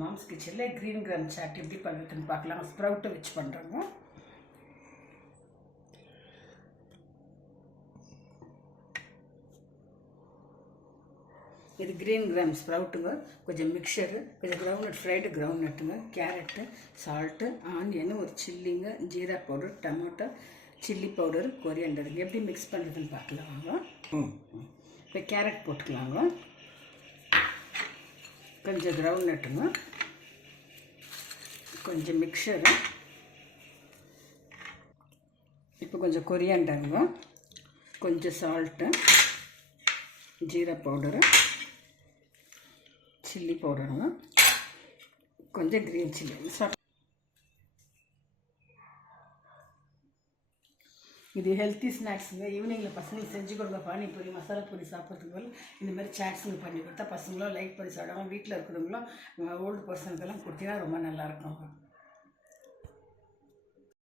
Moms கிச்சனில் green gram chat எப்படி பண்ணுறதுன்னு பார்க்கலாம். ஸ்ப்ரவுட்டை வச்சு பண்ணுறோங்க. இது க்ரீன் கிராம் ஸ்ப்ரவுட்டுங்க, கொஞ்சம் மிக்சரு, கொஞ்சம் கிரவுண்ட்நட், ஃப்ரைடு கிரவுண்ட்நட்டுங்க, கேரட்டு, சால்ட்டு, ஆனியனு, ஒரு சில்லிங்க, jeera powder, tomato, chilli powder, கொரியாண்டருங்க. எப்படி மிக்ஸ் பண்ணுறதுன்னு பார்க்கலாம் வாங்க. இப்போ கேரட் போட்டுக்கலாங்க, கொஞ்சம் கிரவுண்ட்நட்டுங்க, கொஞ்சம் மிக்சரு, இப்போ கொஞ்சம் கொரியாண்டருங்க, கொஞ்சம் சால்ட்டு, ஜீரா பவுடரு, சில்லி பவுடருங்க, கொஞ்சம் க்ரீன் சில்லி. இது ஹெல்த்தி ஸ்நாக்ஸுங்க. ஈவினிங்கில் பசங்களுக்கு செஞ்சு கொடுங்க. பானிபூரி, மசாலா பூரி சாப்பிட்றதுக்கு போல் இந்த மாதிரி சாட்ஸுங்க பண்ணி கொடுத்தா பசங்களும் லைக் பண்ணி சாப்பிடுவாங்க. வீட்டில் இருக்கிறவங்களும் ஓல்டு பர்சனுக்கெல்லாம் கொடுத்தீங்கன்னா ரொம்ப நல்லாயிருக்கும்.